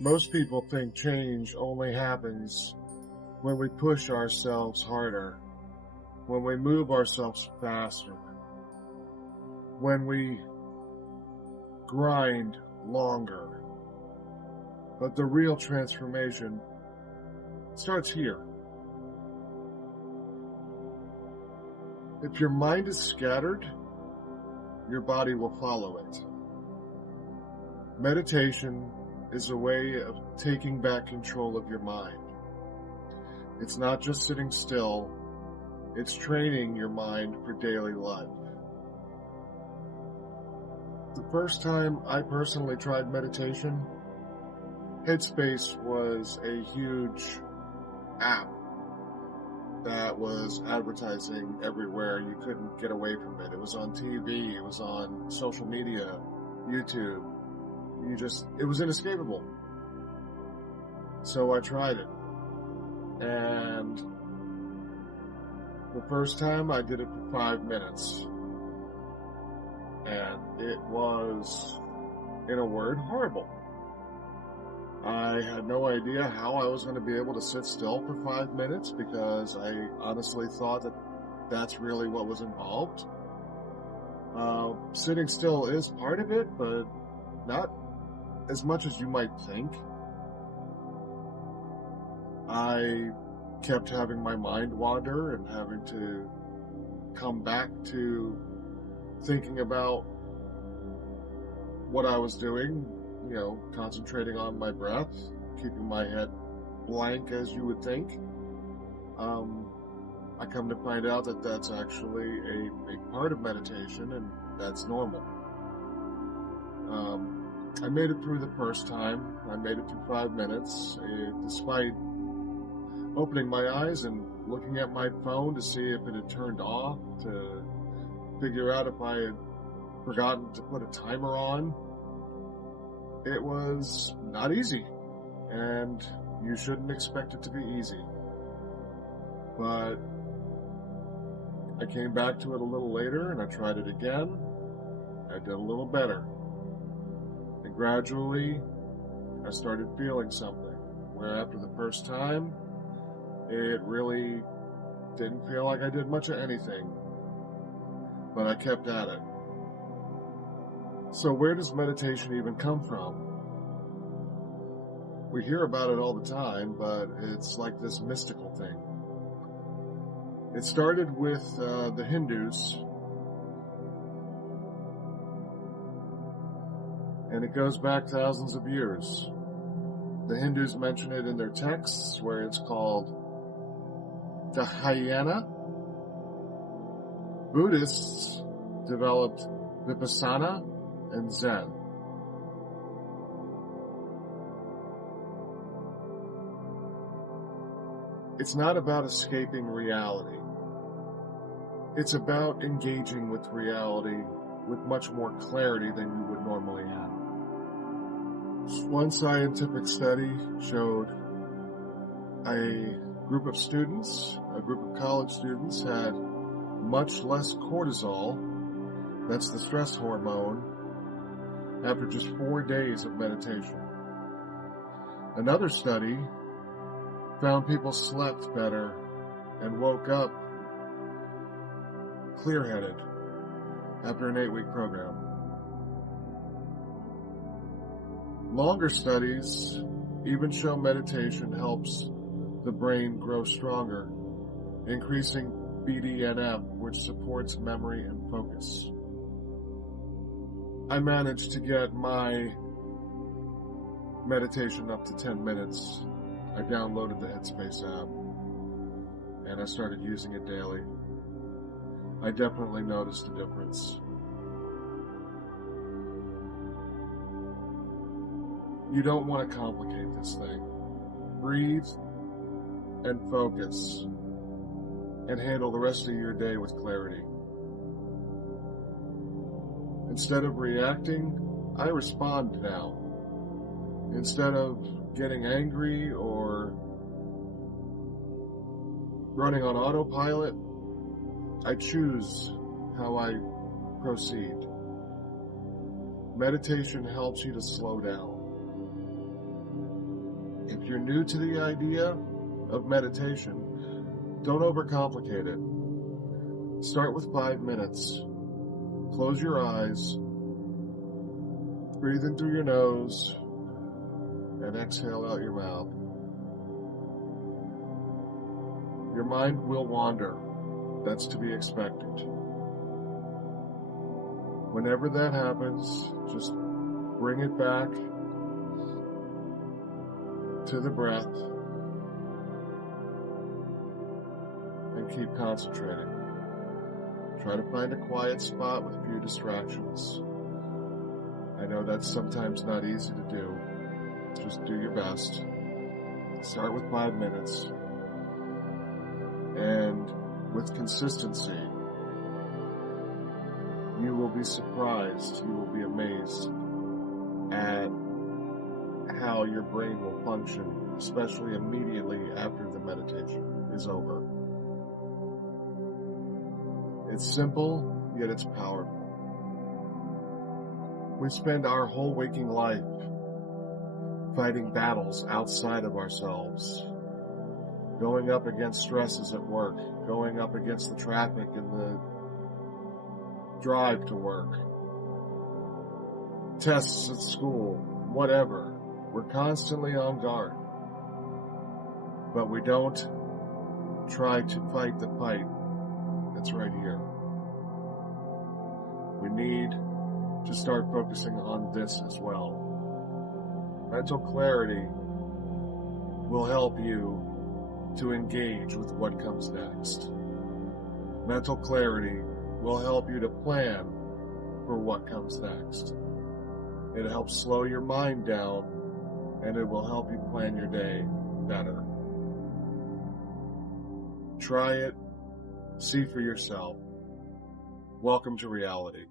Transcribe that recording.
Most people think change only happens when we push ourselves harder, when we move ourselves faster, when we grind longer. But the real transformation starts here. If your mind is scattered, your body will follow it. Meditation is a way of taking back control of your mind. It's not just sitting still, it's training your mind for daily life. The first time I personally tried meditation, Headspace was a huge app that was advertising everywhere. You couldn't get away from it. It was on TV, it was on social media, YouTube. It was inescapable. So I tried it. And the first time I did it for 5 minutes. And it was, in a word, horrible. I had no idea how I was going to be able to sit still for 5 minutes because I honestly thought that that's really what was involved. Sitting still is part of it, but not as much as you might think. I kept having my mind wander and having to come back to thinking about what I was doing, concentrating on my breath, keeping my head blank, as you would think. I come to find out that that's actually a big part of meditation, and that's normal. I made it through the first time. I made it through 5 minutes, despite opening my eyes and looking at my phone to see if it had turned off, to figure out if I had forgotten to put a timer on. It was not easy, and you shouldn't expect it to be easy. But I came back to it a little later, and I tried it again. I did a little better. And gradually, I started feeling something, where after the first time, it really didn't feel like I did much of anything. But I kept at it. So where does meditation even come from? We hear about it all the time, but it's like this mystical thing. It started with the Hindus, and it goes back thousands of years. The Hindus mention it in their texts, where it's called Dhyana. Buddhists developed Vipassana and Zen. It's not about escaping reality. It's about engaging with reality with much more clarity than you would normally have. One scientific study showed a group of students, a group of college students, had much less cortisol, that's the stress hormone, after just 4 days of meditation. Another study found people slept better and woke up clear-headed after an 8-week program. Longer studies even show meditation helps the brain grow stronger, increasing BDNF, which supports memory and focus. I managed to get my meditation up to 10 minutes. I downloaded the Headspace app, and I started using it daily. I definitely noticed a difference. You don't want to complicate this thing. Breathe and focus, and handle the rest of your day with clarity. Instead of reacting, I respond now. Instead of getting angry or running on autopilot, I choose how I proceed. Meditation helps you to slow down. If you're new to the idea of meditation, don't overcomplicate it. Start with 5 minutes. Close your eyes. Breathe in through your nose and exhale out your mouth. Your mind will wander. That's to be expected. Whenever that happens, just bring it back to the breath and keep concentrating. Try to find a quiet spot with few distractions. I know that's sometimes not easy to do. Just do your best. Start with 5 minutes. And with consistency, you will be surprised, you will be amazed at how your brain will function, especially immediately after the meditation is over. It's simple, yet it's powerful. We spend our whole waking life fighting battles outside of ourselves, going up against stresses at work, going up against the traffic and the drive to work, tests at school, whatever. We're constantly on guard, but we don't try to fight the fight that's right here. We need to start focusing on this as well. Mental clarity will help you to engage with what comes next. Mental clarity will help you to plan for what comes next. It helps slow your mind down, and it will help you plan your day better. Try it. See for yourself. Welcome to reality.